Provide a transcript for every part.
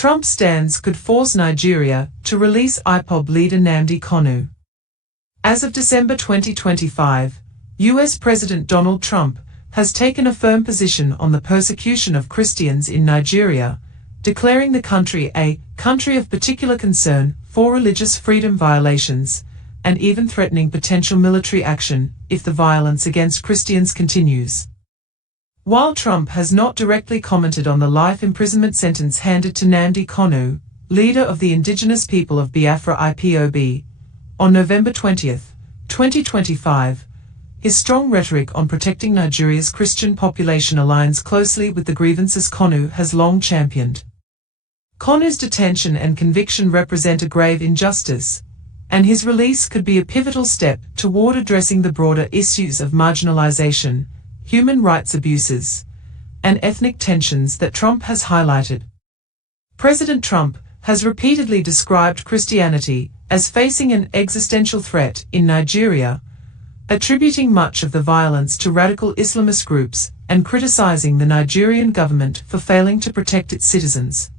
Trump's stance could force Nigeria to release Ipob leader Nnamdi Kanu. As of December 2025, U.S. President Donald Trump has taken a firm position on the persecution of Christians in Nigeria, declaring the country a country of particular concern for religious freedom violations, and even threatening potential military action if the violence against Christians continues. While Trump has not directly commented on the life imprisonment sentence handed to Nnamdi Kanu, leader of the indigenous people of Biafra Ipob, on November 20, 2025, his strong rhetoric on protecting Nigeria's Christian population aligns closely with the grievances Kanu has long championed. Kanu's detention and conviction represent a grave injustice, and his release could be a pivotal step toward addressing the broader issues of marginalization, human rights abuses, and ethnic tensions that Trump has highlighted. President Trump has repeatedly described Christianity as facing an existential threat in Nigeria, attributing much of the violence to radical Islamist groups and criticizing the Nigerian government for failing to protect its citizens.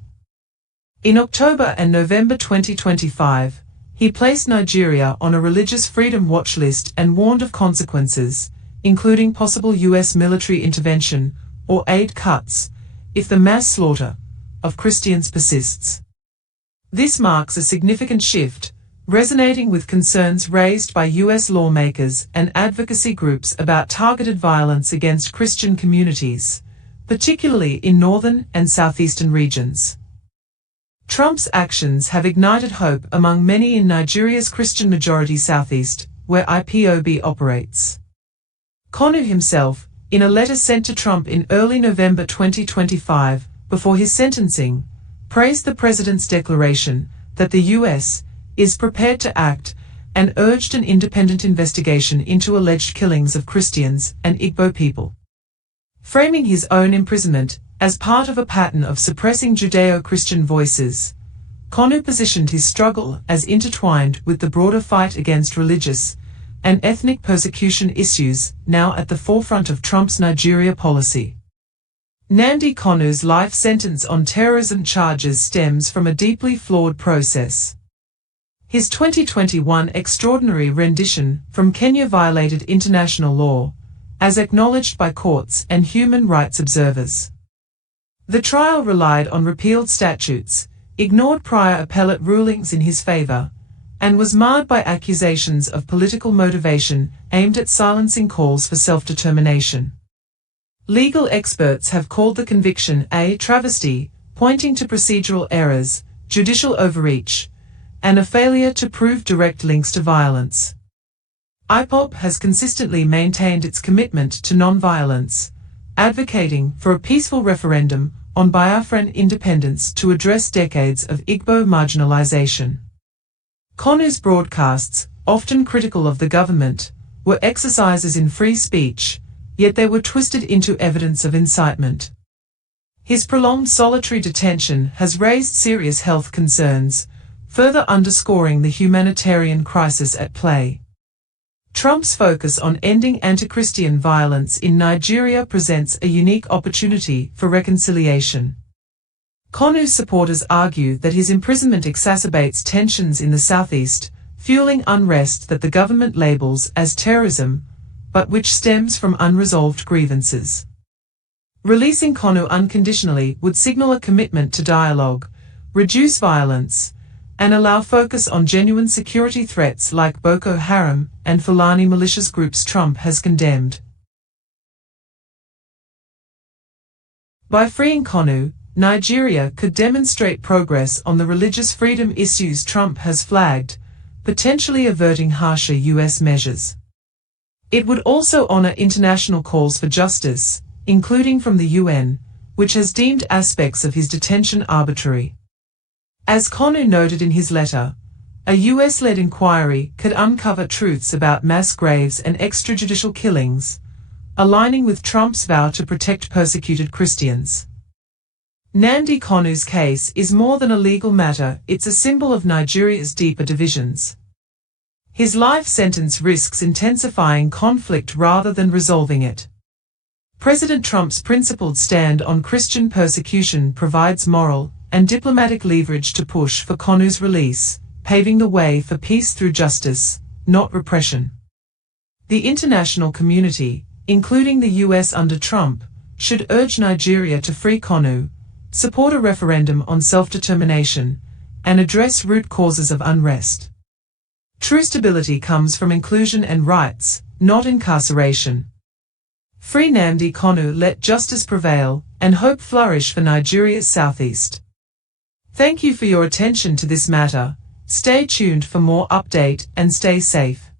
In October and November 2025, he placed Nigeria on a religious freedom watch list and warned of consequences, including possible U.S. military intervention or aid cuts, if the mass slaughter of Christians persists. This marks a significant shift, resonating with concerns raised by U.S. lawmakers and advocacy groups about targeted violence against Christian communities, particularly in northern and southeastern regions. Trump's actions have ignited hope among many in Nigeria's Christian-majority southeast, where Ipob operates. Kanu himself, in a letter sent to Trump in early November 2025, before his sentencing, praised the president's declaration that the U.S. is prepared to act and urged an independent investigation into alleged killings of Christians and Igbo people. Framing his own imprisonment as part of a pattern of suppressing Judeo-Christian voices, Kanu positioned his struggle as intertwined with the broader fight against religious and ethnic persecution issues now at the forefront of Trump's Nigeria policy. Nnamdi Kanu's life sentence on terrorism charges stems from a deeply flawed process. His 2021 extraordinary rendition from Kenya violated international law, as acknowledged by courts and human rights observers. The trial relied on repealed statutes, ignored prior appellate rulings in his favor, and was marred by accusations of political motivation aimed at silencing calls for self-determination. Legal experts have called the conviction a travesty, pointing to procedural errors, judicial overreach, and a failure to prove direct links to violence. Ipob has consistently maintained its commitment to non-violence, advocating for a peaceful referendum on Biafran independence to address decades of Igbo marginalization. Kanu's broadcasts, often critical of the government, were exercises in free speech, yet they were twisted into evidence of incitement. His prolonged solitary detention has raised serious health concerns, further underscoring the humanitarian crisis at play. Trump's focus on ending anti-Christian violence in Nigeria presents a unique opportunity for reconciliation. Kanu's supporters argue that his imprisonment exacerbates tensions in the southeast, fueling unrest that the government labels as terrorism, but which stems from unresolved grievances. Releasing Kanu unconditionally would signal a commitment to dialogue, reduce violence, and allow focus on genuine security threats like Boko Haram and Fulani malicious groups Trump has condemned. By freeing Kanu, Nigeria could demonstrate progress on the religious freedom issues Trump has flagged, potentially averting harsher U.S. measures. It would also honor international calls for justice, including from the UN, which has deemed aspects of his detention arbitrary. As Kanu noted in his letter, a US-led inquiry could uncover truths about mass graves and extrajudicial killings, aligning with Trump's vow to protect persecuted Christians. Nnamdi Kanu's case is more than a legal matter, it's a symbol of Nigeria's deeper divisions. His life sentence risks intensifying conflict rather than resolving it. President Trump's principled stand on Christian persecution provides moral and diplomatic leverage to push for Kanu's release, paving the way for peace through justice, not repression. The international community, including the US under Trump, should urge Nigeria to free Kanu, support a referendum on self-determination, and address root causes of unrest. True stability comes from inclusion and rights, not incarceration. Free Nnamdi Kanu, let justice prevail, and hope flourish for Nigeria's southeast. Thank you for your attention to this matter. Stay tuned for more update and stay safe.